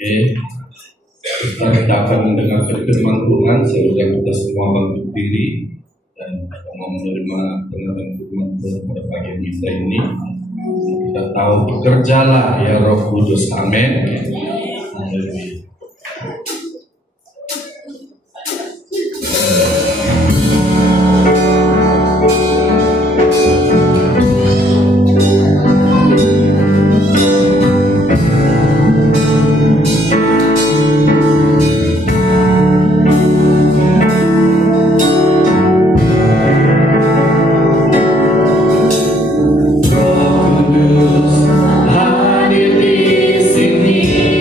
Oke, kita akan mendengarkan firman Tuhan. Saya undang kita semua bangkit diri dan kita mau menerima kebenaran firman Tuhan pada pagi kita ini. Kita tahu bekerjalah ya Roh Kudus. Amin. Haleluya. Hadir di sini.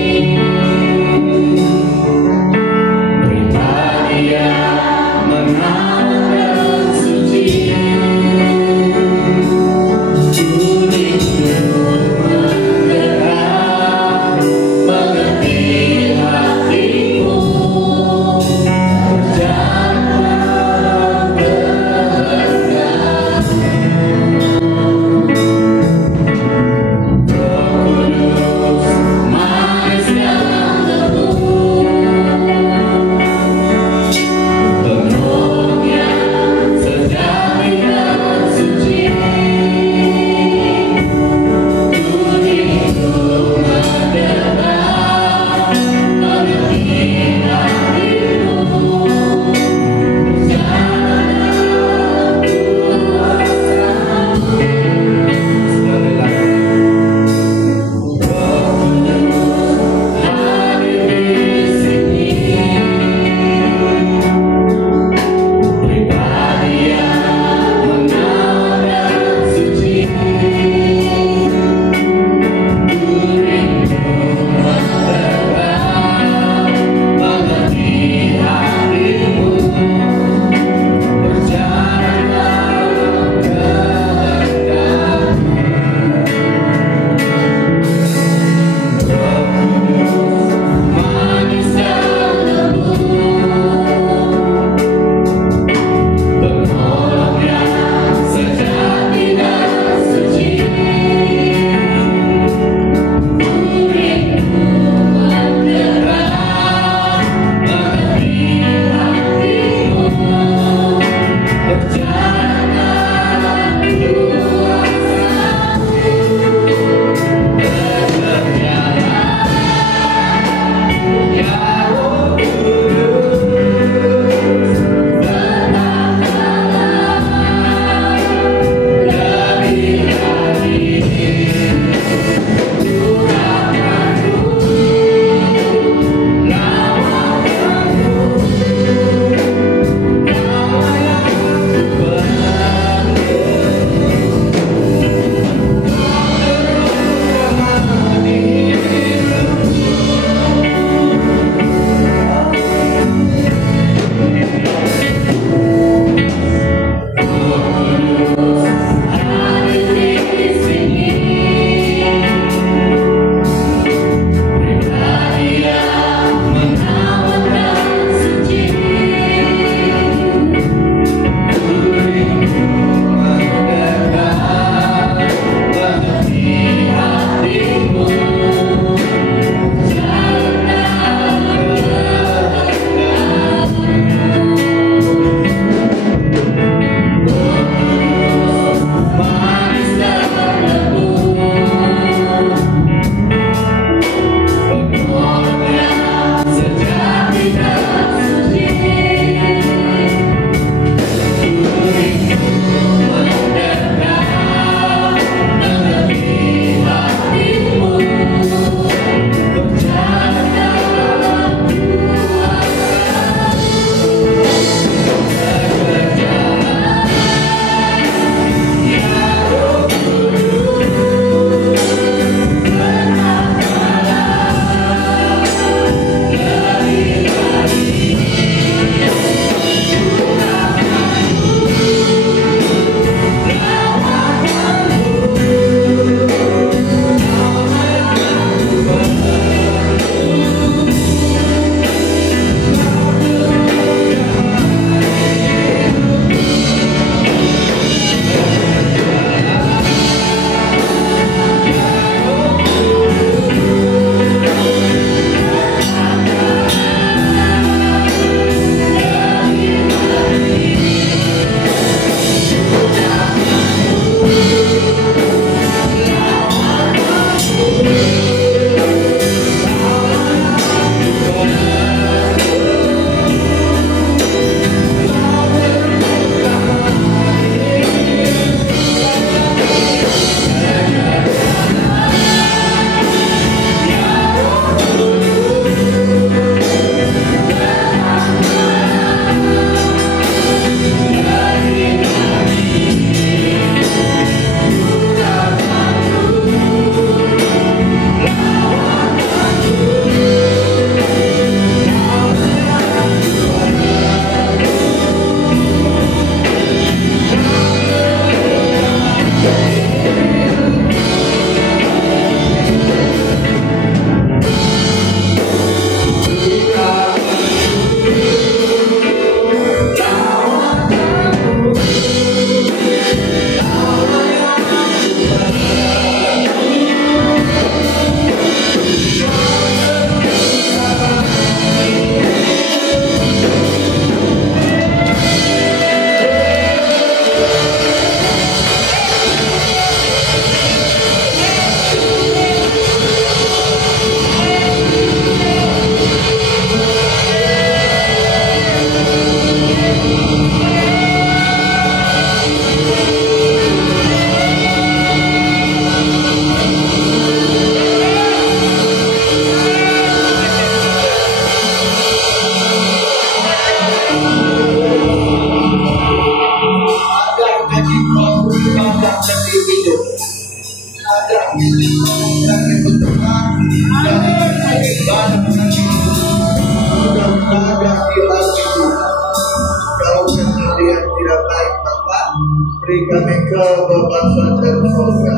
beri kami kebebasan dan surga.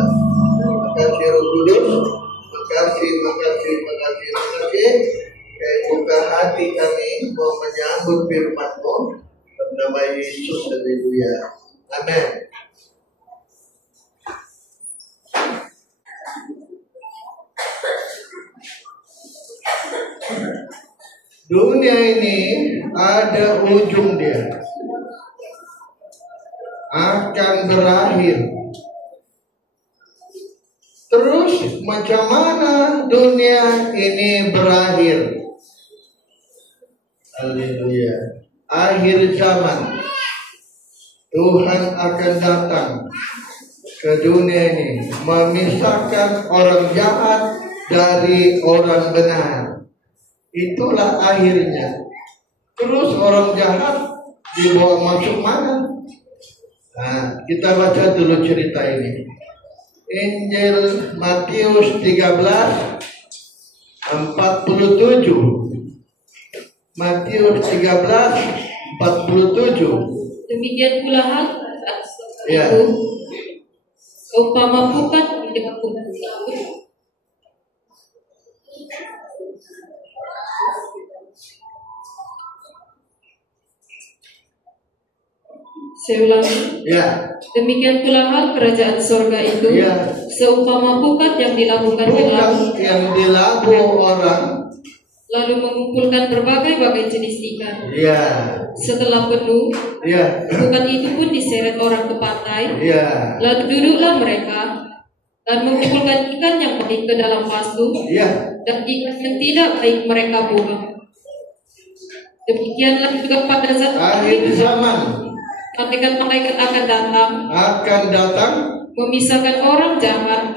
Makasih Roh Kudus, makasih. Buka hati kami mau menyambut firman-Mu. Nama Yesus, haleluya. Amin. Dunia ini ada ujung dia, akan berakhir. Terus macam mana dunia ini berakhir? Haleluya. Akhir zaman Tuhan akan datang ke dunia ini, memisahkan orang jahat dari orang benar. Itulah akhirnya. Terus orang jahat dibawa masuk mana? Nah, kita baca dulu cerita ini. Injil Matius 13 47. Matius 13 47. Demikian pula hal Ya. itu umpama pukat dilakukan. Saya ulangi. Ya. Demikian pula hal kerajaan sorga itu Ya. seumpama pukat yang dilakukan yang dilabu orang, lalu mengumpulkan berbagai jenis ikan. ya, Setelah penuh, ya, pukat itu pun diseret orang ke pantai. ya, Lalu duduklah mereka dan mengumpulkan ikan yang baik ke dalam pasu, ya. dan ikan yang tidak baik mereka buang. Demikianlah juga pada saat Akhir zaman malaikat akan datang memisahkan orang jahat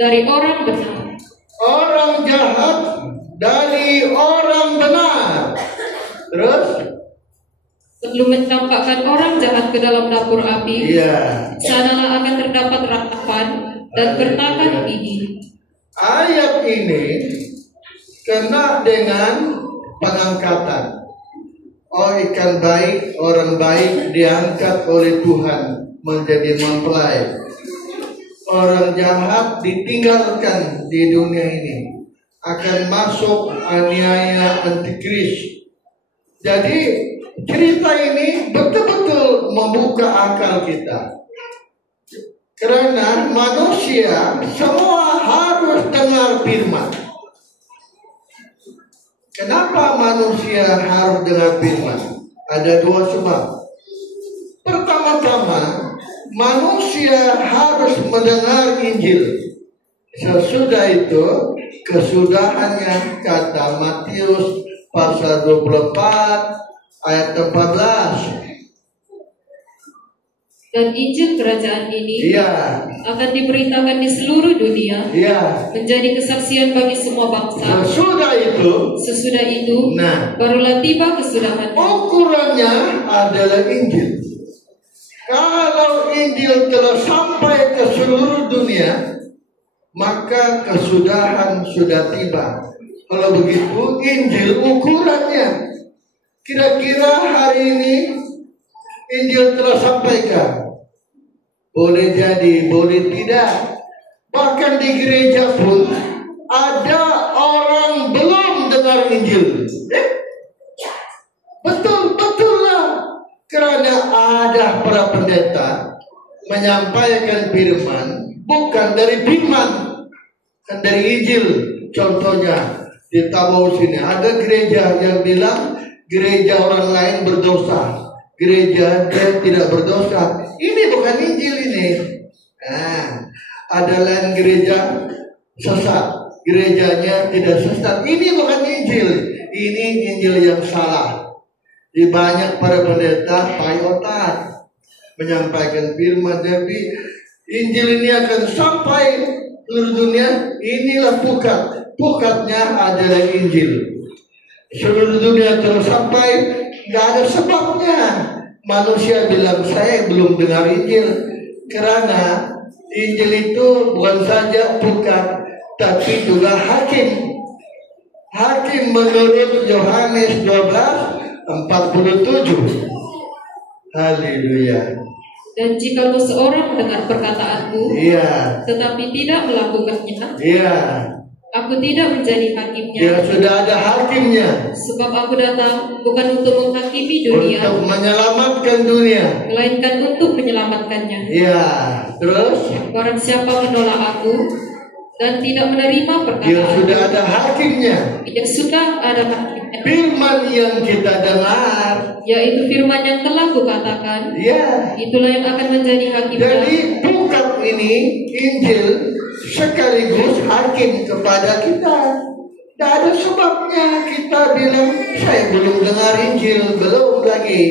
dari orang benar. Orang jahat dari orang benar. Terus, Lalu mencampakkan orang jahat ke dalam dapur api. iya. Sanalah akan terdapat ratapan dan bertakan gigi. Ayat ini kena dengan pengangkatan. Oh, ikan baik, orang baik diangkat oleh Tuhan menjadi mempelai. Orang jahat ditinggalkan di dunia ini. Akan masuk aniaya antikris. Jadi cerita ini betul-betul membuka akal kita. Karena manusia semua harus dengar firman. Kenapa manusia harus dengar firman? Ada dua sebab. Pertama-tama, manusia harus mendengar Injil. Sesudah itu, kesudahannya kata Matius pasal 24 ayat 14. Dan Injil kerajaan ini Iya, akan diberitakan di seluruh dunia iya. menjadi kesaksian bagi semua bangsa. Sesudah itu, nah, barulah tiba kesudahan. ukurannya adalah Injil. Kalau Injil telah sampai ke seluruh dunia, maka kesudahan sudah tiba. Kalau begitu, Injil ukurannya. Kira-kira hari ini Injil telah sampaikan. Boleh jadi, boleh tidak. Bahkan di gereja pun ada orang belum dengar Injil. Betul lah. Karena ada para pendeta menyampaikan firman bukan dari firman, kan dari Injil. Contohnya di Tabau sini ada gereja yang bilang gereja orang lain berdosa, gereja dia tidak berdosa. Ini bukan Injil ini. Nah, ada lain gereja sesat, gerejanya tidak sesat. Ini bukan Injil. Ini Injil yang salah. Di banyak para pendeta payotan menyampaikan firman, tapi Injil ini akan sampai seluruh dunia. Inilah pukatnya adalah Injil. Seluruh dunia terus sampai, nggak ada sebabnya manusia bilang saya belum dengar Injil. Karena Injil itu bukan saja pukat, tapi juga hakim. Hakim menurut Yohanes 12:47. Haleluya. Dan jikalau seorang mendengar perkataanku, Iya. tetapi tidak melakukannya, Iya. aku tidak menjadi hakimnya. Dia sudah ada hakimnya Sebab aku datang bukan untuk menghakimi dunia, untuk menyelamatkan dunia. melainkan untuk menyelamatkannya. Iya. Terus Barang siapa menolak aku dan tidak menerima dia perkataan, sudah ada hakimnya. dia sudah ada hakimnya, Firman yang kita dengar. yaitu firman yang telah kukatakan, Iya. itulah yang akan menjadi hakimnya. Jadi bukan ini Injil sekaligus hakim kepada kita. Tidak ada sebabnya kita bilang saya belum dengar Injil, belum lagi.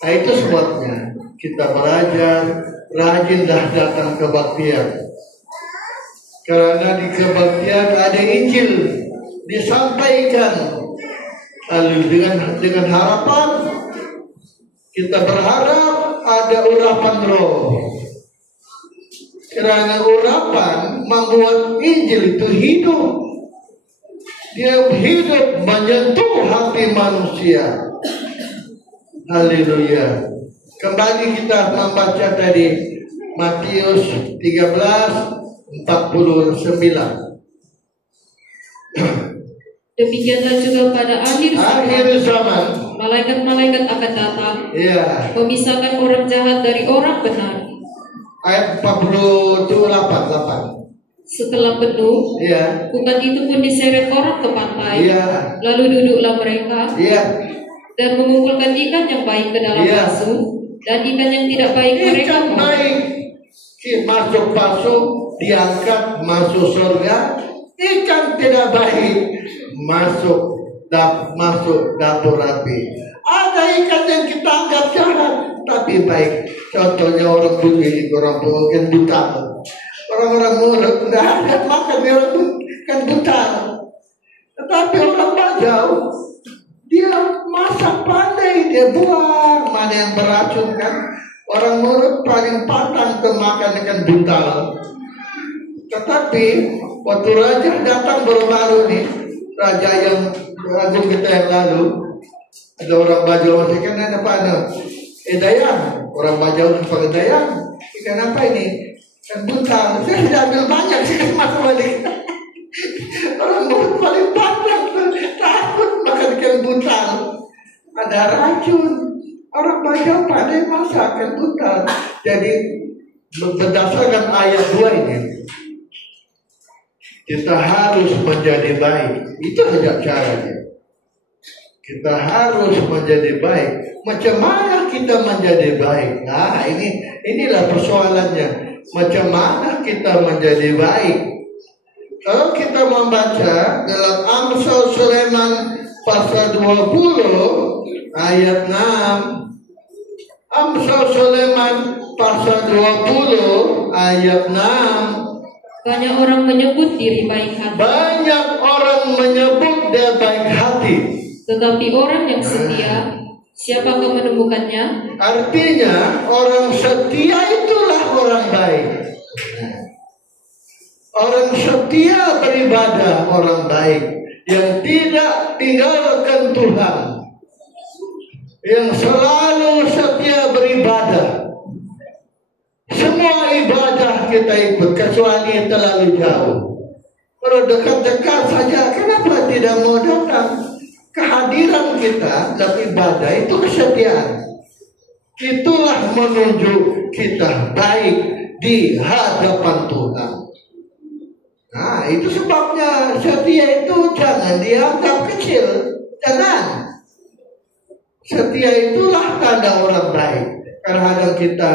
Nah itu sebabnya kita belajar, rajinlah datang kebaktian. Karena di kebaktian ada Injil disampaikan. Lalu dengan harapan kita berharap ada urapan roh. Karena urapan membuat Injil itu hidup. Dia hidup menyentuh hati manusia. Haleluya. Kembali kita membaca tadi Matius 13:49. Demikianlah juga pada akhir zaman. malaikat-malaikat akan datang, Iya. memisahkan orang jahat dari orang benar. Ayat 48. Setelah penuh, Iya. bukan itu pun diseret orang ke pantai. Iya. Lalu duduklah mereka Iya. dan mengumpulkan ikan yang baik ke dalam Iya. pasu, dan ikan yang tidak baik mereka Ikan baik masuk pasu, diangkat masuk surga. Ikan tidak baik masuk dapur api. Ada ikan yang kita anggap jahat tapi baik. Contohnya orang begini, orang mungkin buta. Orang-orang murid tidak ada makan orang kan buta. Tetapi orang Bajau dia masak pandai, dia buang mana yang beracun kan. Orang murid paling pantang ke makan ikan buntal. Tetapi waktu raja datang baru-baru nih, raja yang agung kita yang lalu, ada orang Bajau masih kan ada apa? Dayang, orang Bajau pakai dayang. Ikan apa ini? Ikan buntal. Saya sudah ambil banyak, saya masuk balik. Orang murid paling pantang, takut makan ikan buntal. Ada racun. Orang Bajau pandai masak ikan buntal. Jadi berdasarkan ayat 2 ini, kita harus menjadi baik. Itu saja caranya. Kita harus menjadi baik. Macam mana kita menjadi baik? Nah, inilah persoalannya. Macam mana kita menjadi baik? Kalau kita membaca dalam Amsal Sulaiman pasal 20 ayat 6. Amsal Sulaiman pasal 20 ayat 6. Banyak orang menyebut diri baik hati, Banyak orang menyebut dia baik hati. tetapi orang yang setia, siapakah menemukannya? Artinya orang setia itulah orang baik. Orang setia beribadah, orang baik yang tidak tinggalkan Tuhan, yang selalu setia beribadah. Semua ibadah kita ikut kecuali yang terlalu jauh. Kalau dekat-dekat saja, kenapa tidak mau datang? Kehadiran kita dalam ibadah itu kesetiaan. Itulah menunjuk kita baik di hadapan Tuhan. Nah, itu sebabnya setia itu jangan dianggap kecil. Jangan. Setia itulah tanda orang baik. Kadang-kadang kita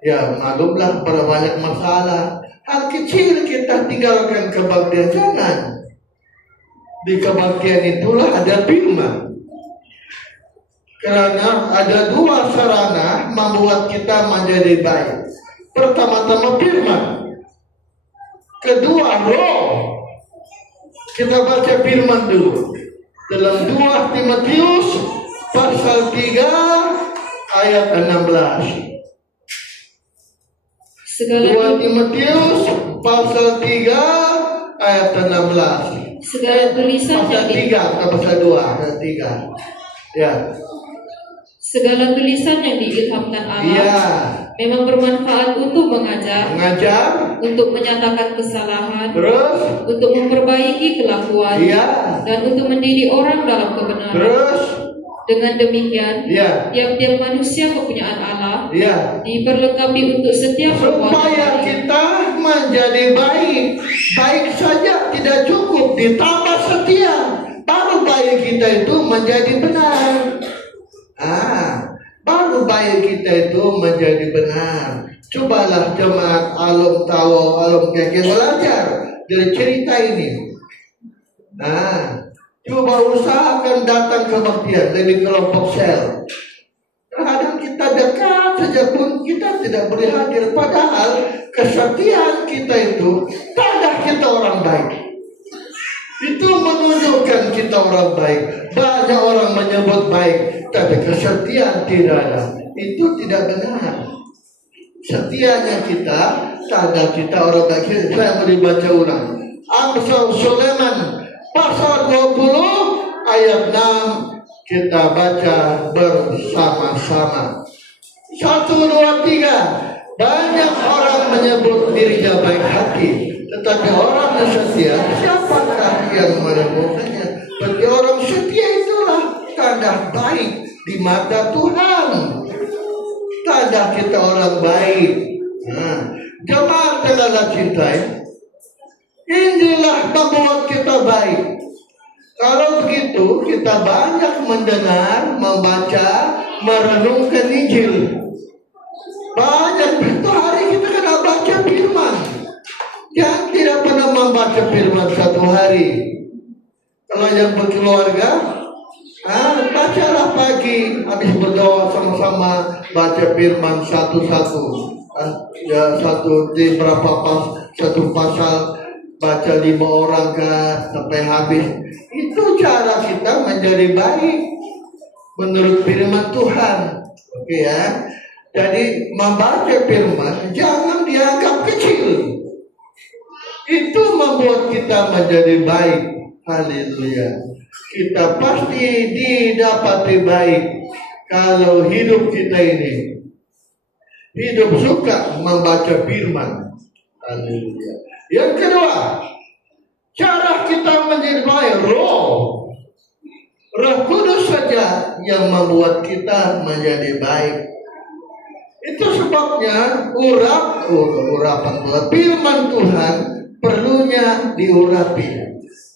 ya maklumlah pada banyak masalah. Hal kecil kita tinggalkan kebaktian. Jangan. Di kebaktian itulah ada firman. Karena ada dua sarana membuat kita menjadi baik. Pertama-tama firman. Kedua roh. Kita baca firman dulu. Dalam 2 Timotius pasal 3 ayat 16. 2 Timotius pasal 3 ayat 16. Segala tulisan Pasal 3 atau pasal 2 ayat 3. Ya. Segala tulisan yang diilhamkan Allah Iya. memang bermanfaat untuk mengajar, untuk menyatakan kesalahan, terus, untuk memperbaiki kelakuan, iya, dan untuk mendidik orang dalam kebenaran. terus, Dengan demikian, iya, tiap-tiap manusia kepunyaan Allah iya. diperlengkapi untuk setiap Supaya perbuatan. kita menjadi baik. Baik saja tidak cukup, ditambah setia. Baru baik kita itu menjadi benar. Baru baik kita itu menjadi benar. Cobalah jemaat Alum Tawo, Alum Keke belajar dari cerita ini. Coba usahakan datang ke kebaktian dari kelompok sel. Kadang kita dekat saja pun kita tidak boleh hadir. Padahal kesetiaan kita itu tanda kita orang baik. Itu menunjukkan kita orang baik. Banyak orang menyebut baik, tapi kesetiaan tidak ada. Itu tidak benar. Setianya kita tanda kita orang baik. Saya mau dibaca ulang. Amsal Sulaiman pasal 20 ayat 6 kita baca bersama-sama. 1, 2, 3. Banyak orang menyebut dirinya baik hati, tetapi orang yang setia, siapakah yang menemukannya? Berarti orang setia itulah tanda baik di mata Tuhan. Tanda kita orang baik. Jemaat yang cintai, inilah membuat kita baik. Kalau begitu, kita banyak mendengar, membaca, merenungkan Injil. Banyak itu hari kita kena baca firman. Yang tidak pernah membaca firman satu hari. Kalau yang berkeluarga, bacalah pagi, habis berdoa sama-sama, baca firman satu-satu. Satu di berapa satu pasal, baca 5 orang sampai habis. Itu cara kita menjadi baik menurut firman Tuhan. Oke ya. Jadi membaca firman jangan dianggap kecil. Itu membuat kita menjadi baik. Haleluya. Kita pasti didapati baik kalau hidup kita ini hidup suka membaca firman. Haleluya. Yang kedua, cara kita menjadi baik, Roh Kudus saja yang membuat kita menjadi baik. Itu sebabnya urapan Tuhan, firman Tuhan perlunya diurapi.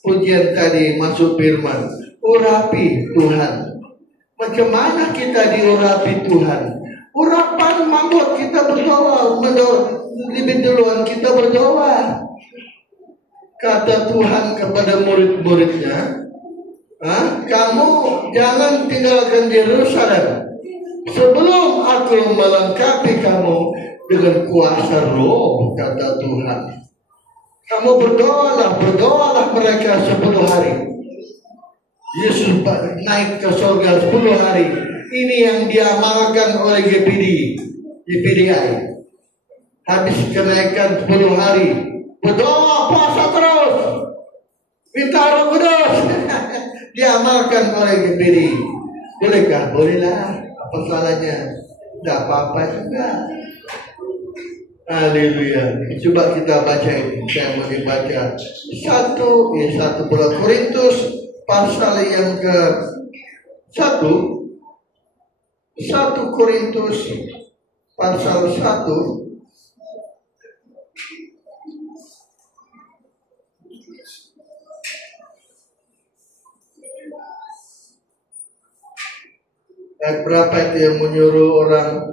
Ujian tadi masuk firman, urapi Tuhan. Macam mana kita diurapi Tuhan? Urapan membuat kita berdoa, lebih duluan kita berdoa. Kata Tuhan kepada murid-muridnya, kamu jangan tinggalkan Yerusalem sebelum aku melengkapi kamu dengan kuasa Roh, kata Tuhan. Kamu berdoalah mereka 10 hari. Yesus naik ke surga 10 hari. Ini yang diamalkan oleh GPDI. Habis kenaikan 10 hari, berdoa, puasa terus, minta Roh Kudus. Diamalkan oleh GPDI. Bolehkah? Bolehlah. Apa salahnya? Tidak apa-apa juga. Haleluya. Coba kita baca ini. Saya mau dibaca 1 Korintus pasal yang ke 1 Korintus pasal 1 ayat berapa itu yang menyuruh orang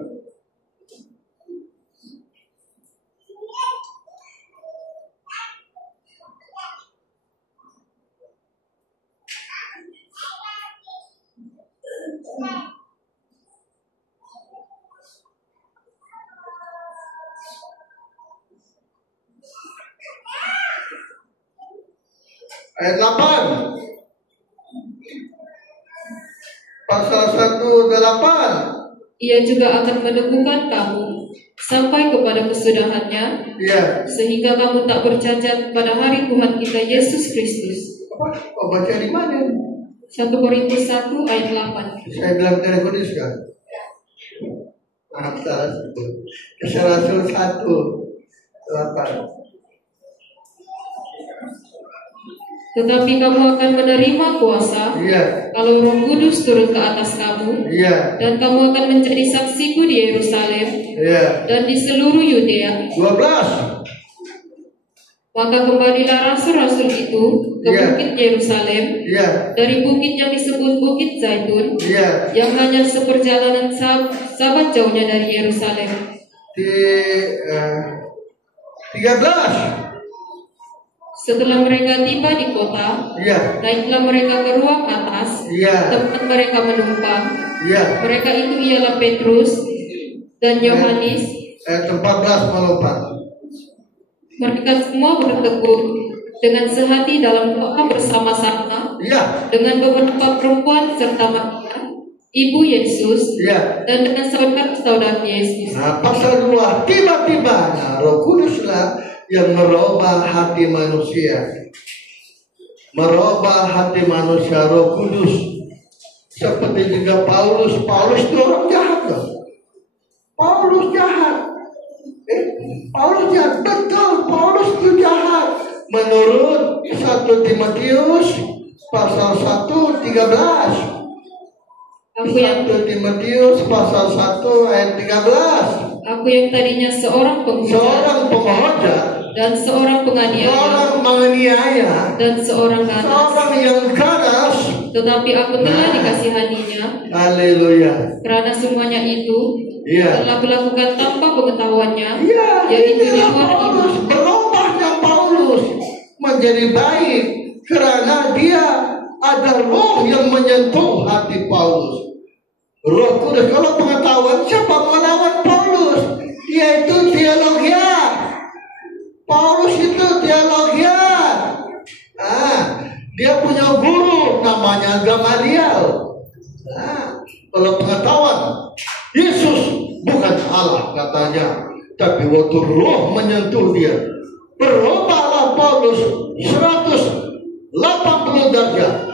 ayat 8 pasal 1:8. Ia juga akan meneguhkan kamu sampai kepada kesudahannya, sehingga kamu tak bercacat pada hari Tuhan kita Yesus Kristus. Baca di mana? 1 Korintus 1 ayat 8. Saya bilang dari Korintus kan? Salah satu. Kisah Rasul 1:8. Tetapi kamu akan menerima kuasa kalau Roh Kudus turun ke atas kamu, dan kamu akan menjadi saksiku di Yerusalem dan di seluruh Yudea. 12. Maka kembalilah rasul-rasul itu ke bukit Yerusalem, dari bukit yang disebut Bukit Zaitun, yang hanya seperjalanan sabat jauhnya dari Yerusalem. 13. Setelah mereka tiba di kota, naiklah mereka ke ruang atas, tempat mereka menumpang. Mereka itu ialah Petrus dan Yohanes. 14 melompat. Mereka semua bertegur dengan sehati dalam doa bersama-sama dengan beberapa perempuan serta Maria, ibu Yesus, dan dengan saudara-saudara Yesus. Pasal 2, tiba-tiba Roh Kuduslah yang merubah hati manusia. Merubah hati manusia, Roh Kudus. Seperti juga Paulus itu orang jahat loh. Paulus jahat. Paulus jahat, betul. Paulus itu jahat. Menurut 1 Timotius pasal 1:13. 1 Timotius pasal 1 ayat 13. Aku yang tadinya seorang pemuja dan seorang penganiaya dan seorang yang ganas, tetapi aku telah dikasihaninya. Haleluya. Karena semuanya itu telah melakukan tanpa pengetahuannya, yaitu di luar iman. Berubahnya Paulus menjadi baik karena dia ada roh yang menyentuh hati Paulus. Roh Kudus. Kalau pengetahuan, siapa melawan Paulus? Yaitu teologia. Paulus itu teologia. Dia punya guru namanya Gamaliel. Kalau pengetahuan, Yesus bukan Allah katanya, tapi waktu roh menyentuh dia, berubahlah Paulus 180 derajat.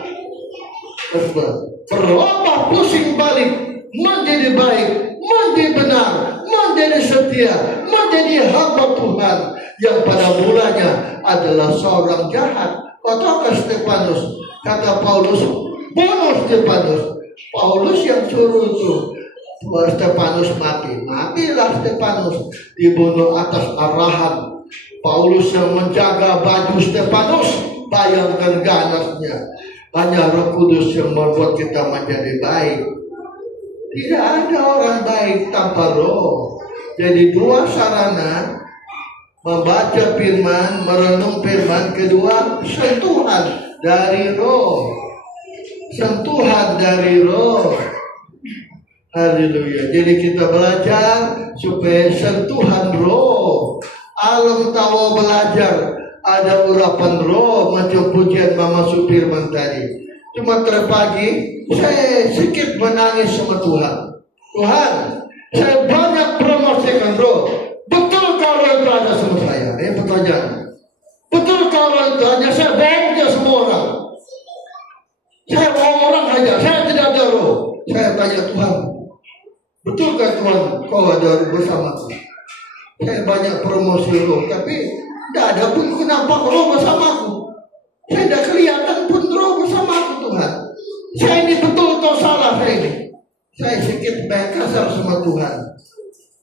Berubah pusing balik, menjadi baik, menjadi benar, menjadi setia, menjadi hamba Tuhan yang pada mulanya adalah seorang jahat. Ataukah Stefanus? Kata Paulus, bunuh Stefanus. Paulus yang suruh itu Stefanus mati. Matilah Stefanus, dibunuh atas arahan Paulus yang menjaga baju Stefanus. Bayangkan ganasnya. Hanya Roh Kudus yang membuat kita menjadi baik. Tidak ada orang baik tanpa roh. Jadi dua sarana, membaca firman, merenung firman. Kedua, sentuhan dari roh. Sentuhan dari roh. Haleluya. Jadi kita belajar supaya sentuhan roh. Alam tahu belajar. Ada urapan roh macam pujian Mama Supirman tadi. Cuma terpagi saya sedikit menangis sama Tuhan. Tuhan, saya banyak promosikan roh. Betul kalau itu ada sama saya. Pertanyaan. Betul kalau itu hanya saya bohong dia semua orang. Saya bohong orang aja. Saya tidak ada roh. Saya tanya Tuhan, betulkah Tuhan kau ada bersamaku? Saya banyak promosi roh, tapi tidak ada pun kenapa roh bersamaku. Saya tidak kelihatan pun roh bersamaku Tuhan. Saya ini betul atau salah saya ini? Saya sedikit banyak kasar sama Tuhan.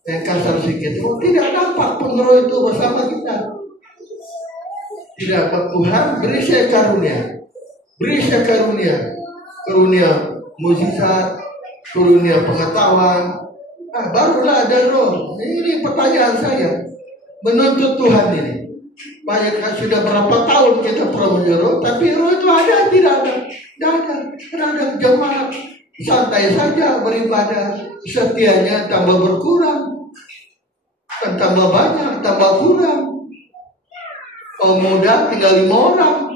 Yang kasar sedikit. Oh, tidak nampak pun roh itu bersama kita. Tidak, Tuhan beri saya karunia. Beri saya karunia. Karunia mukjizat, karunia pengetahuan. Barulah ada roh. Ini pertanyaan saya. Menuntut Tuhan ini. Banyak sudah berapa tahun kita promosi roh, tapi roh itu ada tidak ada, tidak ada. Terhadap jemaat santai saja beribadah, setianya tambah berkurang, kan tambah banyak, tambah kurang. Kaum muda tinggal 5 orang.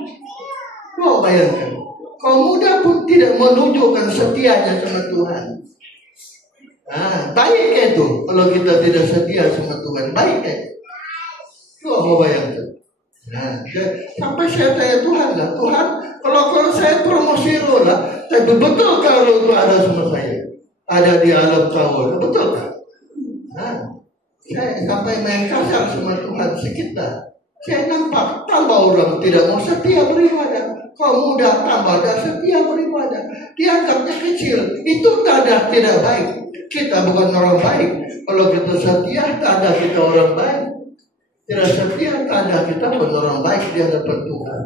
Oh bayangkan, kaum muda pun tidak menunjukkan setianya sama Tuhan. Baik itu kalau kita tidak setia sama Tuhan, baik itu. Mau bayangkan. Sampai saya tanya Tuhan lah, Tuhan, kalau saya promosi roh lah, tapi betul kalau itu ada sama saya, ada di alam kawal, betul kan? Saya sampai main kasar sama Tuhan sekitar. Saya nampak tambah orang tidak mau setia beribadah. Kalau muda tambah dah setia beribadah. Dianggapnya kecil. Itu tanda tidak baik. Kita bukan orang baik. Kalau kita setia, tanda kita orang baik. Tidak setia, tanda kita bukan orang baik di hadapan Tuhan.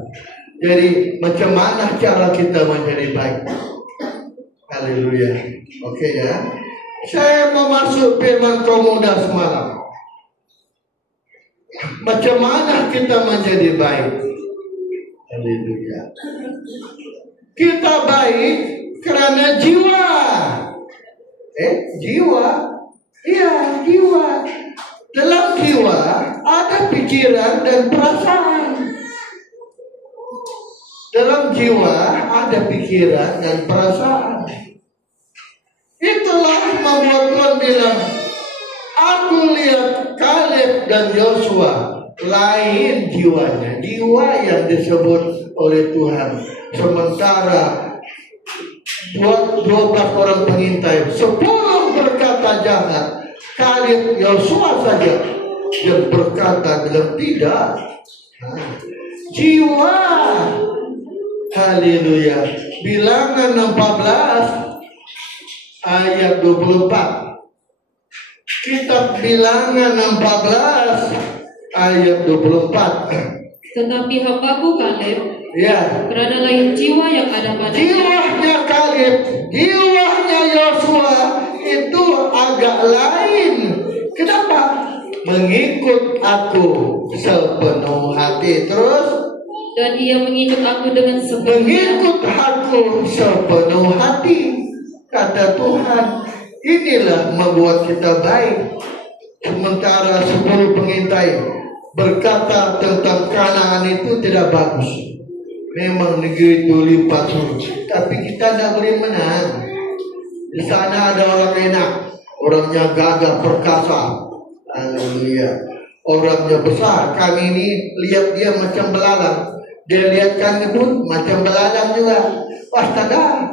Jadi macam mana cara kita menjadi baik? Haleluya. Oke ya. Saya mau masuk firman pemuda semalam. Macam mana kita menjadi baik? Haleluya. Kita baik karena jiwa. Jiwa? Iya, jiwa. Dalam jiwa ada pikiran dan perasaan. Dalam jiwa ada pikiran dan perasaan. Itulah membuat Tuhan bilang, aku lihat Kaleb dan Yosua lain jiwanya, jiwa yang disebut oleh Tuhan. Sementara 12 orang pengintai, 10 berkata jahat, Kaleb Yosua saja yang berkata bilang tidak. Jiwa. Haleluya. Bilangan 14 ayat 24. Kitab Bilangan 14 ayat 24. Tetapi hambaku Kaleb, karena lain jiwa yang ada padanya. Jiwanya Kaleb, jiwanya Yosua itu agak lain. Kenapa? Mengikut aku sepenuh hati. Terus, dan ia mengikut aku dengan sepenuh hati. Mengikut aku sepenuh hati. Kata Tuhan, inilah membuat kita baik. Sementara 10 pengintai berkata tentang Kanaan itu tidak bagus. Memang negeri itu lipat suruh, tapi kita tidak boleh menang. Di sana ada orang enak, orangnya gagah perkasa. Haleluya. Orangnya besar. Kami ini lihat dia macam belalang. Dia lihat kami pun macam belalang juga. Astaga,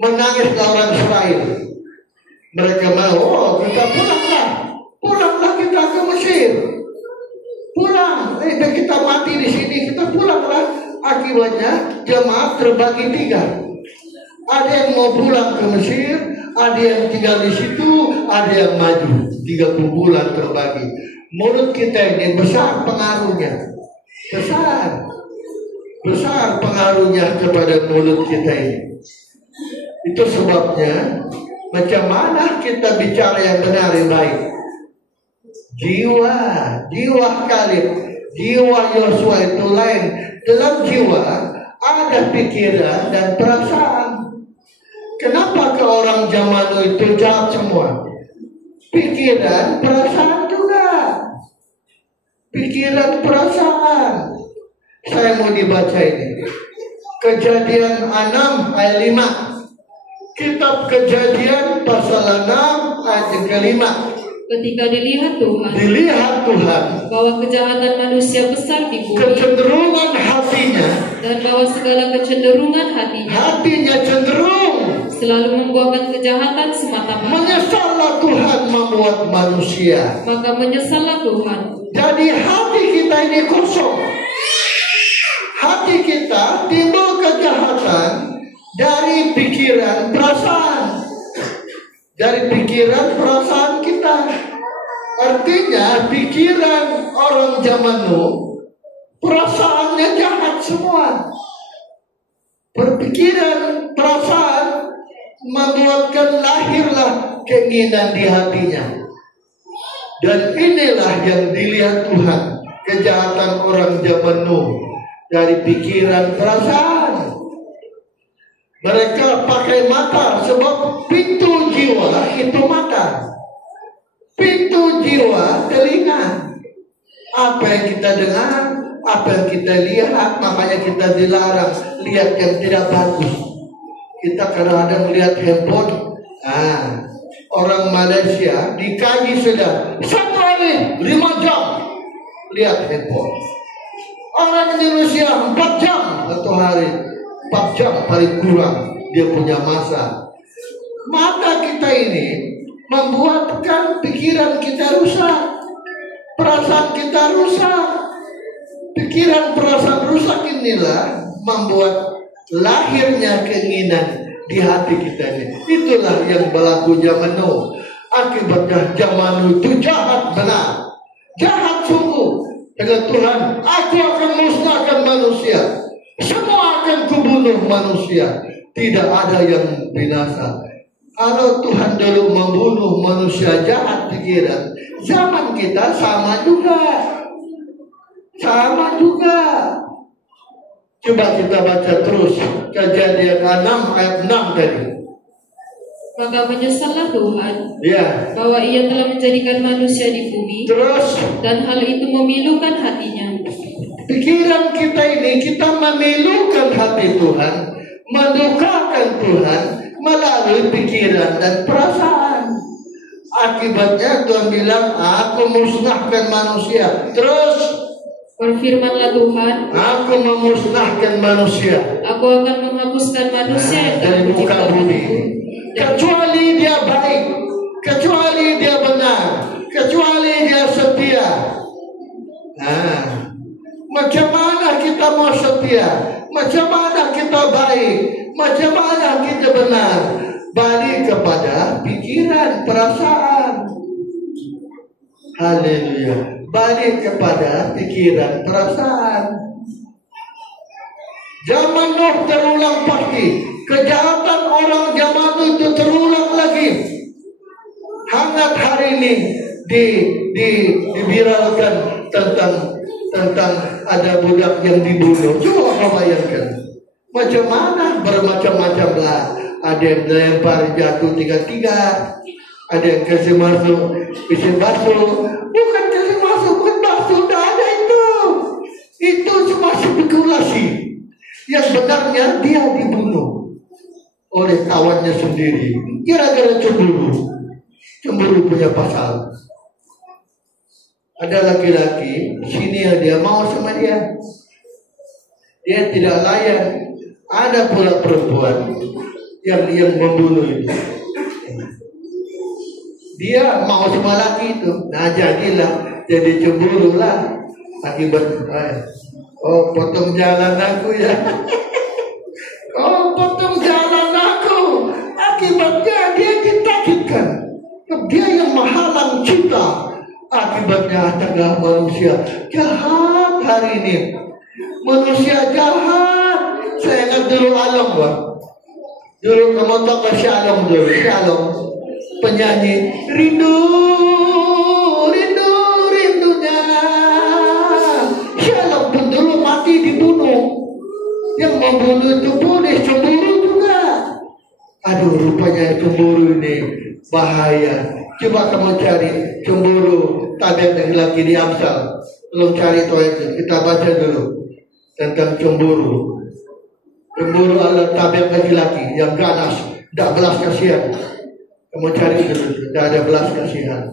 menangislah orang Israel. Mereka mau, kita pulanglah kita ke Mesir. Pulang, kita mati di sini, kita pulanglah. Akibatnya jemaat terbagi 3. Ada yang mau pulang ke Mesir, ada yang tinggal di situ, ada yang maju. 30 bulan terbagi. Mulut kita ini besar pengaruhnya, besar pengaruhnya kepada mulut kita ini. Itu sebabnya macam mana kita bicara yang benar yang baik. Jiwa Kaleb, jiwa Yosua itu lain. Dalam jiwa ada pikiran dan perasaan. Kenapa ke orang zaman itu jahat semua? Pikiran, perasaan juga. Pikiran, perasaan. Saya mau dibaca ini. Kejadian 6 ayat 5. Kitab Kejadian pasal 6 ayat yang ke-5. Ketika dilihat Tuhan bahwa kejahatan manusia besar di bumi, kecenderungan hatinya, dan bahwa segala kecenderungan hatinya cenderung selalu membuahkan kejahatan semata-mata. Menyesallah Tuhan membuat manusia. Maka menyesallah Tuhan. Jadi hati kita ini kosong. Hati kita timbul kejahatan dari pikiran, perasaan. Dari pikiran, perasaan kita. Artinya pikiran orang zaman nu, perasaannya jahat semua. Berpikiran, perasaan membuatkan lahirlah keinginan di hatinya. Dan inilah yang dilihat Tuhan, kejahatan orang zaman nu, dari pikiran, perasaan. Mereka pakai mata, sebab pintu jiwa itu mata. Pintu jiwa telinga. Apa yang kita dengar, apa yang kita lihat, makanya kita dilarang lihat yang tidak bagus. Kita kadang-kadang lihat handphone. Orang Malaysia dikaji sudah 1 hari 5 jam lihat handphone. Orang Indonesia 4 jam atau hari. 4 jam paling kurang dia punya masa. Mata kita ini membuatkan pikiran kita rusak, perasaan kita rusak. Pikiran perasaan rusak inilah membuat lahirnya keinginan di hati kita ini. Itulah yang berlaku zaman Nuh. Akibatnya zaman Nuh itu jahat benar, jahat sungguh dengan Tuhan. Aku akan musnahkan manusia, semua akan kubunuh manusia, tidak ada yang binasa. Kalau Tuhan dulu membunuh manusia jahat pikiran, zaman kita sama juga. Sama juga. Coba kita baca terus Kejadian 6 ayat 6 tadi. Maka menyesallah Tuhan bahwa Ia telah menjadikan manusia di bumi. Terus, dan hal itu memilukan hatinya. Pikiran kita ini, kita memilukan hati Tuhan, mendukakan Tuhan melalui pikiran dan perasaan. Akibatnya Tuhan bilang, aku musnahkan manusia. Terus, berfirmanlah Tuhan, aku memusnahkan manusia. Aku akan menghapuskan manusia dari muka bumi, kecuali dia baik, kecuali dia benar, kecuali dia setia. Macam mana kita mau setia? Macam mana kita baik? Macam mana kita benar? Balik kepada pikiran, perasaan. Haleluya. Balik kepada pikiran, perasaan. Zaman Nuh terulang pasti. Kejahatan orang zaman Nuh itu terulang lagi. Hangat hari ini diviralkan tentang ada budak yang dibunuh. Coba kau bayangkan. Macam mana? Bermacam-macam lah. Ada yang dilempar jatuh 3-3. Ada yang kasih masuk isi basuh. Bukan kasih masuk, bukan basuh. Tidak ada itu. Itu cuma spekulasi. Yang benarnya dia dibunuh oleh kawannya sendiri. Gara-gara cemburu. Cemburu punya pasal. Ada laki-laki, sini dia mau sama dia. Dia tidak layan. Ada pula perempuan yang membunuh itu. Dia mau sama laki itu. Nah jadilah, jadi cemburu lah. Akibat, oh potong jalan aku ya. Oh potong jalan aku. Akibatnya dia ditakutkan. Dia yang menghalang cinta. Akibatnya adalah manusia jahat hari ini. Manusia jahat. Saya ingat dulu Along, Pak. Dulu kamu tahu ke Shalom dulu. Shalom penyanyi rindu rindunya. Shalom pun dulu mati dibunuh. Yang membunuh itu boleh cemburu juga. Aduh, rupanya cemburu ini bahaya. Coba kamu cari cemburu tabiat laki di Amsal. Belum cari itu aja. Kita baca dulu tentang cemburu. Cemburu adalah tabiat laki-laki yang ganas, tidak belas kasihan. Kamu cari dulu, tidak ada belas kasihan.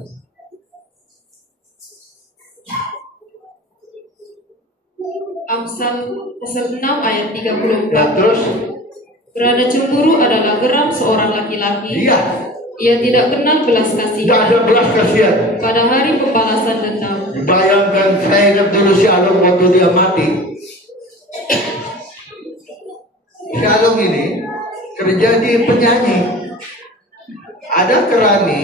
Amsal pasal 6 ayat 34. Nah, terus Berada cemburu adalah geram seorang laki-laki. Iya. Ia tidak kenal belas kasihan. Tidak ada belas kasihan. Pada hari pembalasan dendam. Bayangkan saya ingat dulu si Along waktu dia mati. Si Along ini kerja di penyanyi. Ada Kerani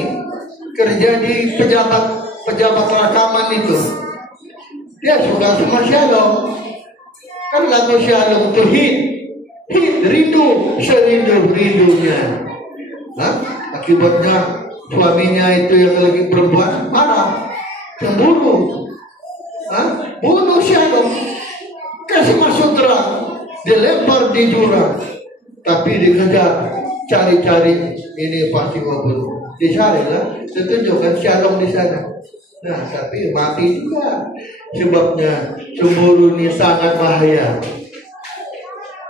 kerja di pejabat rekaman itu. Dia suka sama si Along. Kan lagu si Along itu hit rindu serindu-rindunya. Akibatnya suaminya itu yang lagi perempuan marah, cemburu, bunuh si Along, kasih masuk terang, dilempar di jurang, tapi dikejar, cari-cari, ini pasti mau bunuh, dicari lah, ditunjukkan si Along di sana. Nah, tapi mati juga. Sebabnya cemburu ini sangat bahaya.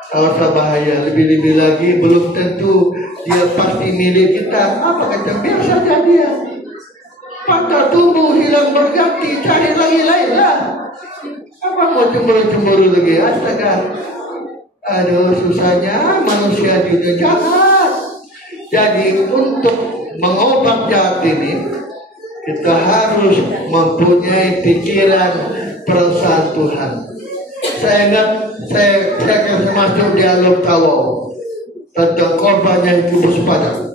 Sangat bahaya. Lebih-lebih lagi belum tentu dia pasti milik kita. Apa kata? Biar saja dia. Patah tumbuh hilang berganti, cari lagi lain lah. Apa mau cemburu-cemburu lagi? Astaga. Aduh, susahnya manusia juga jahat. Jadi untuk mengobat jahat ini, kita harus mempunyai pikiran perasaan Tuhan. Saya ingat, saya akan masuk dialog kalau tentang korbannya itu bersepadan.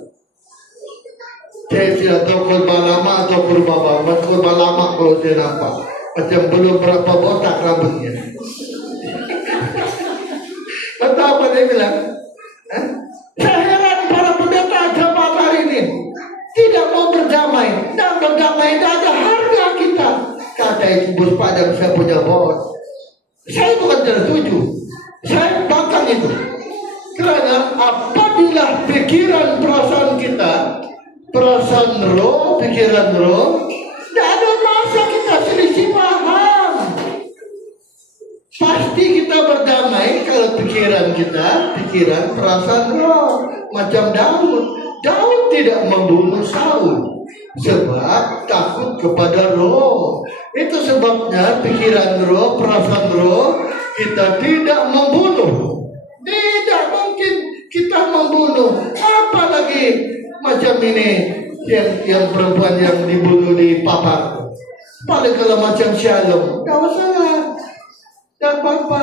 Saya tidak tahu korban lama atau korban baru. Korban lama kalau saya nampak macam belum berapa botak rambutnya. Betul apa dia bilang? Saya heran para pendeta jemaat hari ini tidak mau berdamai. Dan berdamai tidak ada harga kita. Kata itu bersepadan, saya punya bos. Saya bukan tidak setuju. Saya bahkan itu. Karena apabila pikiran perasaan kita, perasaan roh, pikiran roh, tidak ada masa kita selisih paham. Pasti kita berdamai kalau pikiran kita, pikiran perasaan roh. Macam Daud. Daud tidak membunuh Saul sebab takut kepada roh. Itu sebabnya pikiran roh, perasaan roh, kita tidak membunuh. Tidak mungkin kita membunuh. Apalagi macam ini yang perempuan yang dibunuh di Papar. Paling kalau macam Shalom, tidak masalah, tidak apa-apa.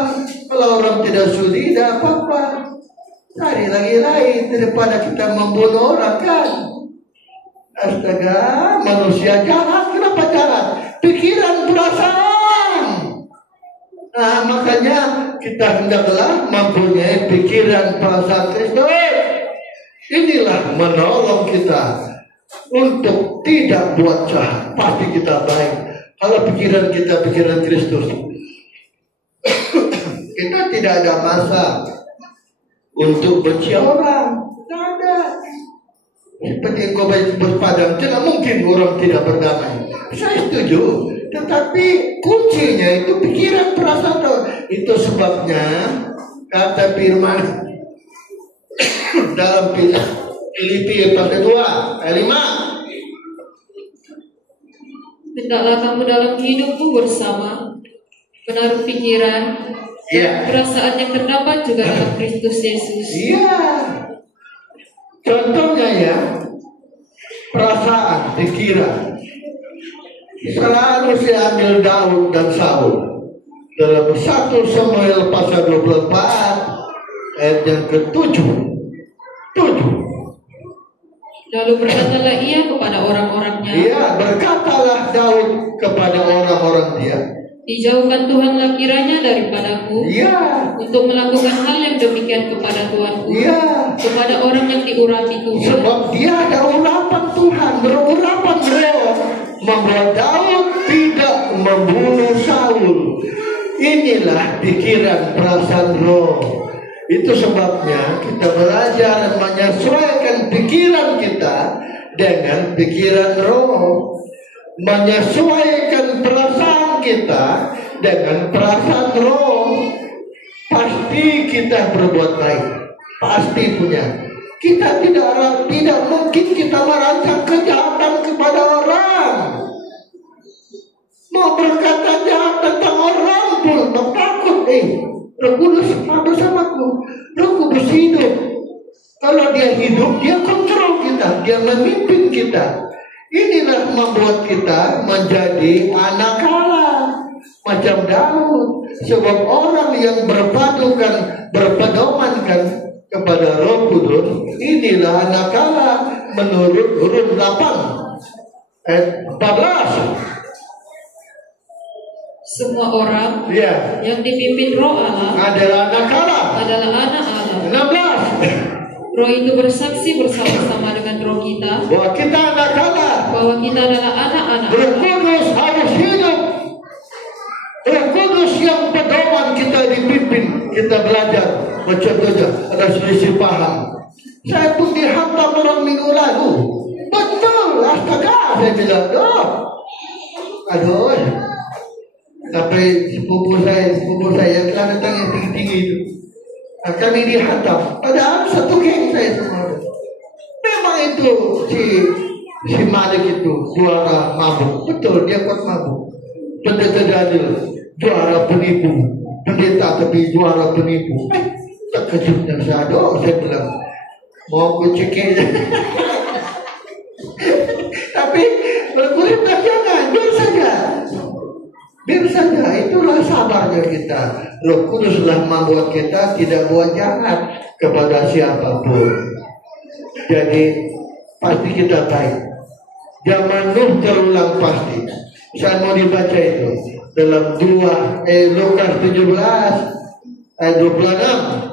Kalau orang tidak sudi, tidak apa-apa. Cari lagi lain daripada kita membunuh orang kan. Astaga, manusia jahat. Kenapa jahat? Pikiran perasaan. Nah, makanya kita hendaklah mempunyai pikiran perasaan Kristus. Inilah menolong kita untuk tidak buat jahat. Pasti kita baik kalau pikiran kita pikiran Kristus. Kita tidak ada masa untuk benci orang. Tidak ada. Seperti kau berpadang, tidak mungkin orang tidak berdamai. Saya setuju. Tetapi kuncinya itu pikiran perasaan. Itu sebabnya kata firman dalam Filipi pasal 2 ayat 5. Hendaklah kamu dalam hidupmu bersama menaruh pikiran dan perasaan yang terdapat juga dalam Kristus Yesus. Iya. Contohnya ya, perasaan, pikiran. Selalu saya ambil Daud dan Saul dalam 1 Samuel pasal 24 ayat yang ke-7. Lalu berkatalah ia kepada orang-orangnya. Iya, berkatalah Daud kepada orang-orang dia. Dijauhkan Tuhanlah kiranya daripadaku. Iya. Untuk melakukan hal yang demikian kepada Tuanku. Iya. Kepada orang yang diurapi Tuhan. Sebab dia ada urapan Tuhan, berurapan roh, membuat Daud tidak membunuh Saul. Inilah pikiran perasaan roh. Itu sebabnya kita belajar menyesuaikan pikiran kita dengan pikiran roh, menyesuaikan perasaan kita dengan perasaan roh. Pasti kita berbuat baik, pasti punya. Kita tidak mungkin kita merancang kejahatan kepada orang. Mau berkata jahat tentang orang pun takut. Roh Kudus bersamaku, Roh Kudus hidup. Kalau dia hidup, dia kontrol kita, dia memimpin kita. Inilah membuat kita menjadi anak Allah macam Daud. Sebab orang yang berpedomankan kepada Roh Kudus, inilah anak Allah menurut Rum 8 ayat 14. Semua orang yang dipimpin Roh Allah adalah anak Allah. 16. Roh itu bersaksi bersama-sama dengan roh kita bahwa kita anak Allah, bahwa kita adalah anak-anak Roh Kudus harus hidup. Roh Kudus yang pedoman kita dipimpin. Kita belajar. Contohnya ada selisih paham. Saya pun dihantam orang minggu lalu. Betul, astaga, saya bilang, aduh. Sampai sepupu saya yang telah datang yang tinggi-tinggi itu, kami dihantam. Padahal satu geng saya semua. Memang itu si Malik itu juara mabuk. Betul, dia kuat mabuk. Pendeta Daniel juara penipu. Pendeta tapi juara penipu. Terkejutnya saya bilang, mau ku cekik. Biar saja, itulah sabarnya kita. Roh Kuduslah membuat kita tidak buat jahat kepada siapapun. Jadi pasti kita baik. Zaman Nuh terulang pasti. Saya mau dibaca itu dalam Lukas 17 ayat 26.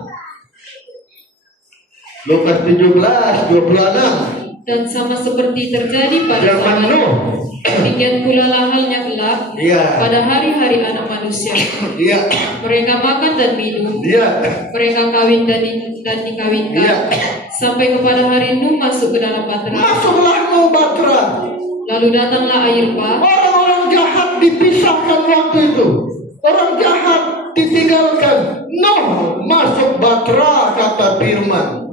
Lukas 17 26. Dan sama seperti terjadi pada zaman Nuh, demikian pula halnya kelak pada hari-hari anak manusia. Mereka makan dan minum, mereka kawin dan dikawinkan, sampai kepada hari Nuh masuk ke dalam batra. Masuklah Nuh batra. Lalu datanglah air bah. Orang-orang jahat dipisahkan waktu itu. Orang jahat ditinggalkan. Nuh masuk batra, kata firman.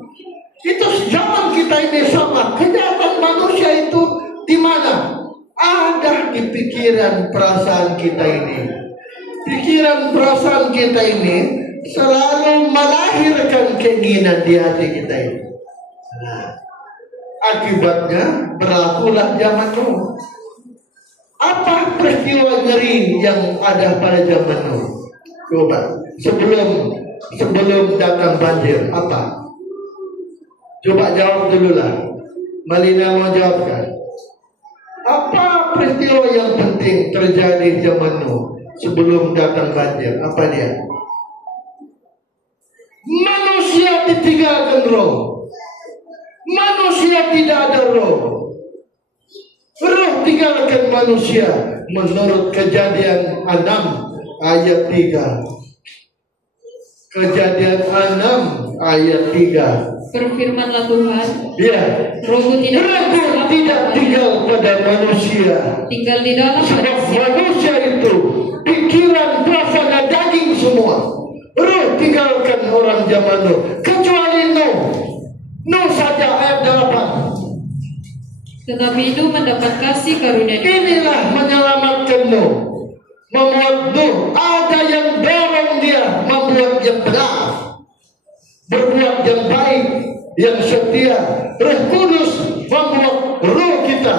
Itu zaman kita ini sama. Kejahatan manusia itu di mana? Ada di pikiran perasaan kita ini. Pikiran perasaan kita ini selalu melahirkan keinginan di hati kita ini. Akibatnya berlakulah zaman Nuh. Apa peristiwa ngeri yang ada pada zaman Nuh? Coba sebelum datang banjir, apa? Coba jawab dulu lah. Malina mau jawabkan. Apa peristiwa yang penting terjadi zaman Nuh sebelum datang banjir? Apa dia? Manusia ditinggalkan roh. Manusia tidak ada roh. Roh tinggalkan manusia menurut Kejadian 6 ayat 3. Kejadian 6 ayat 3. Berfirmanlah Tuhan, rohku tidak tinggal pada manusia. Tinggal di dalam manusia itu pikiran, perasaan dan daging semua. Roh tinggalkan orang zaman Nuh, kecuali Nuh saja ayat 8. Tetapi Nuh mendapat kasih karunia. Inilah menyelamatkan Nuh, membuat Nuh ada yang dorong dia membuat yang benar, berbuat yang baik, yang setia. Roh Kudus membuat roh kita,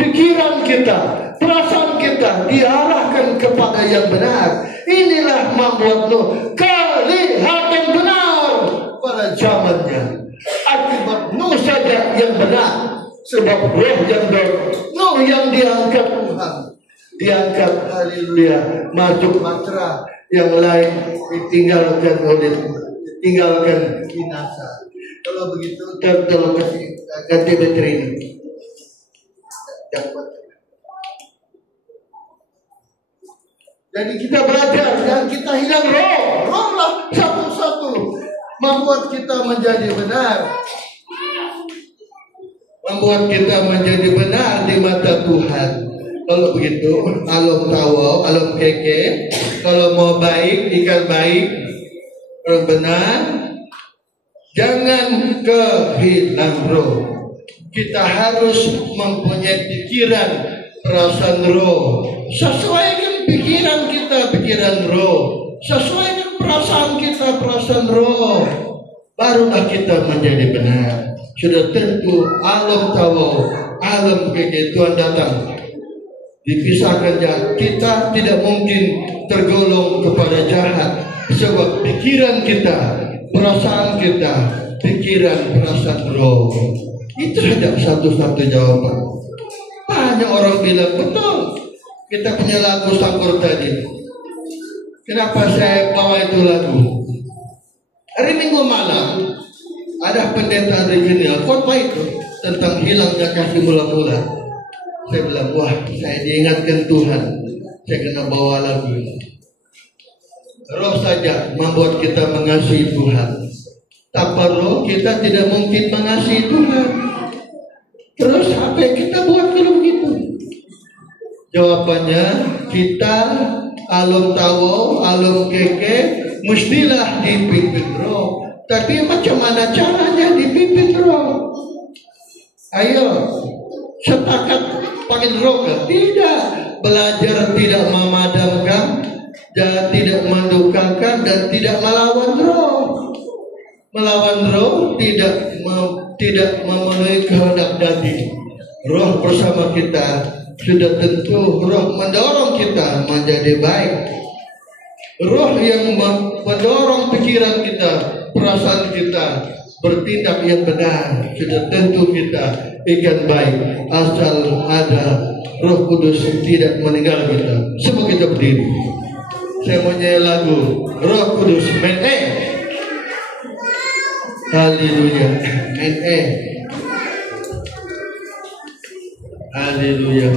pikiran kita, perasaan kita diarahkan kepada yang benar. Inilah membuat Nuh kelihatan benar pada zamannya. Akibat Nuh saja yang benar, sebab roh yang Nuh yang diangkat Tuhan, diangkat, haleluya, masuk batra, yang lain ditinggalkan oleh tinggalkan binasa. Kalau begitu, tolong kasih ganti baterai ini. Jadi kita belajar dan kita hilang roh. Roh lah satu-satu membuat kita menjadi benar. Membuat kita menjadi benar di mata Tuhan. Kalau begitu, alam tawa, alam keke. Kalau mau baik, ikan baik, orang benar. Jangan kehilang roh. Kita harus mempunyai pikiran, perasaan roh. Sesuaikan pikiran kita, pikiran roh. Sesuaikan perasaan kita, perasaan roh. Barulah kita menjadi benar. Sudah tentu alam tawa, alam keke, Tuhan datang. Dipisahkan jahat. Kita tidak mungkin tergolong kepada jahat. Sebab pikiran kita, perasaan kita, pikiran, perasaan roh. Itu saja satu-satu jawaban. Banyak orang bilang, betul, kita punya lagu Sangkur tadi. Kenapa saya bawa itu lagu? Hari Minggu malam ada pendeta regional khotbah itu tentang hilangnya kasih mula-mula. Saya bilang, wah, saya diingatkan Tuhan, saya kena bawa lagu ini. Roh saja membuat kita mengasihi Tuhan. Tanpa roh kita tidak mungkin mengasihi Tuhan. Terus apa yang kita buat kalau begitu? Jawabannya, kita alam tawo, alam keke mestilah dipimpin roh. Tapi macam mana caranya dipimpin roh? Ayo, setakat panggil roh kan? Tidak. Belajar tidak memadamkan, dan tidak mendukakan, dan tidak melawan roh. Melawan roh tidak memenuhi kehendak daging. Roh bersama kita sudah tentu roh mendorong kita menjadi baik. Roh yang mendorong pikiran kita, perasaan kita bertindak yang benar, sudah tentu kita ikan baik. Asal ada Roh Kudus tidak meninggal kita. Semua kita berdiri. Saya mau nyanyi lagu Roh Kudus main E. Haleluya, main E. Haleluya.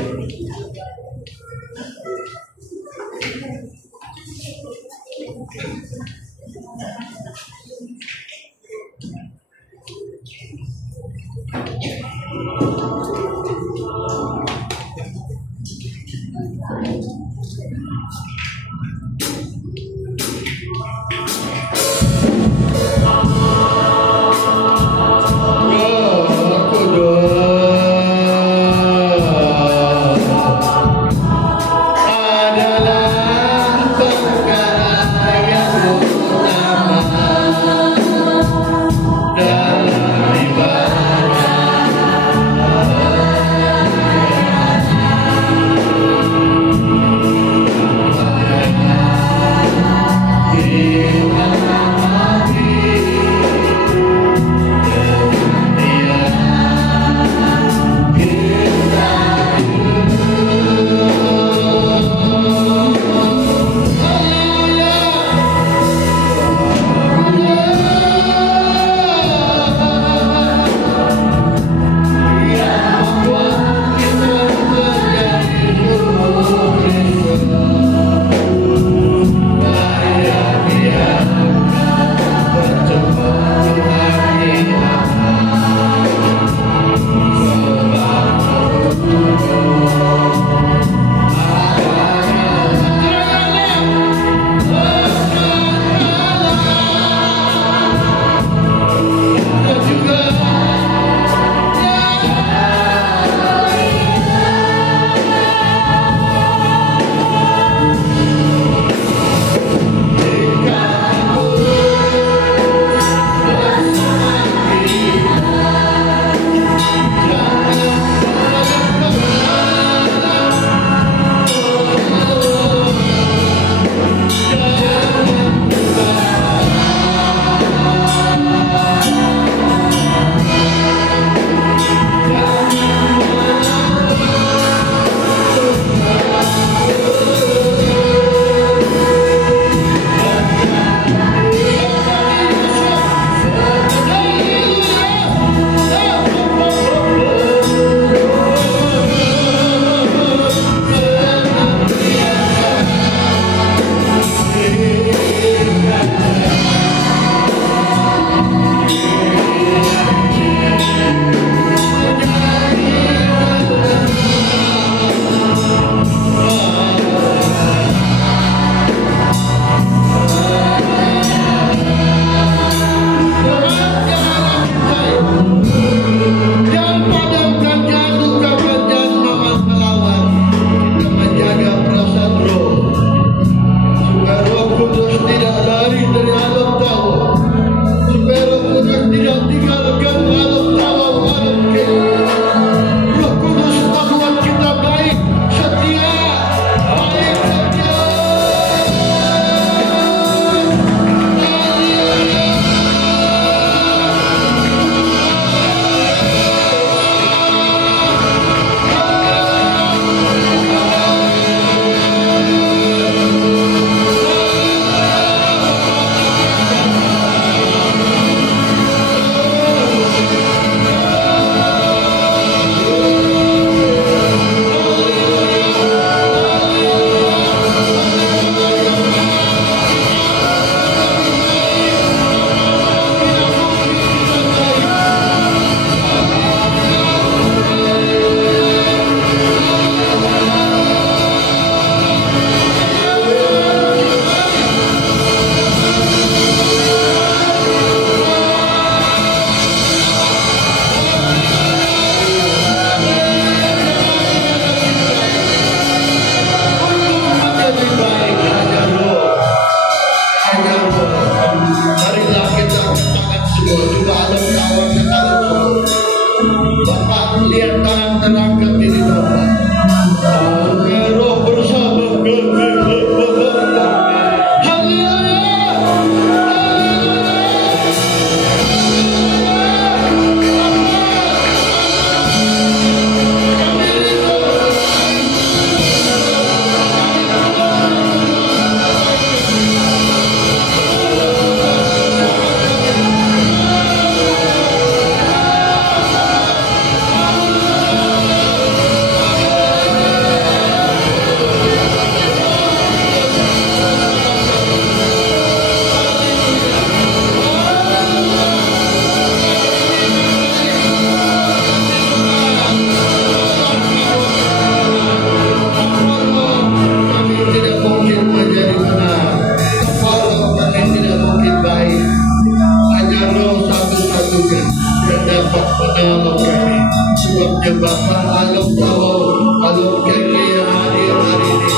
menolong kami. Sebabnya Bapa alam tahu, alam kami yang hadir hari ini.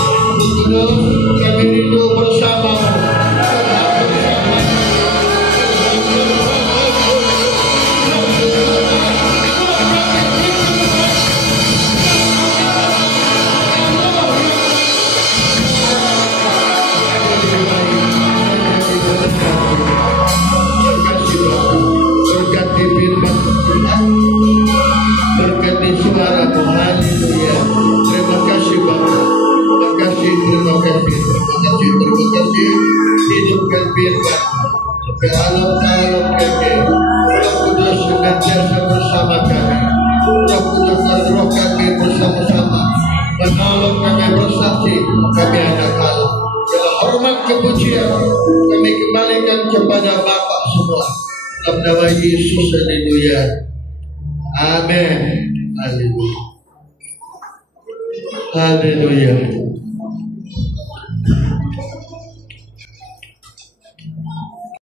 Kudus, kami rindu bersama-Mu. Berkati firman Tuhan, berkati suara-Mu. Haleluya. Terima kasih Bapa. Terima kasih. Hidupkan firman sampai alam-alam kami. Roh Kudus senantiasa bersama kami. Roh Kudus dan roh kami bersama-sama menolong kami bersaksi. Kami anak Allah. Dalam hormat kepujian kami kembalikan kepada Bapa semua. Dalam nama Yesus, haleluya. Amin. Haleluya. Haleluya.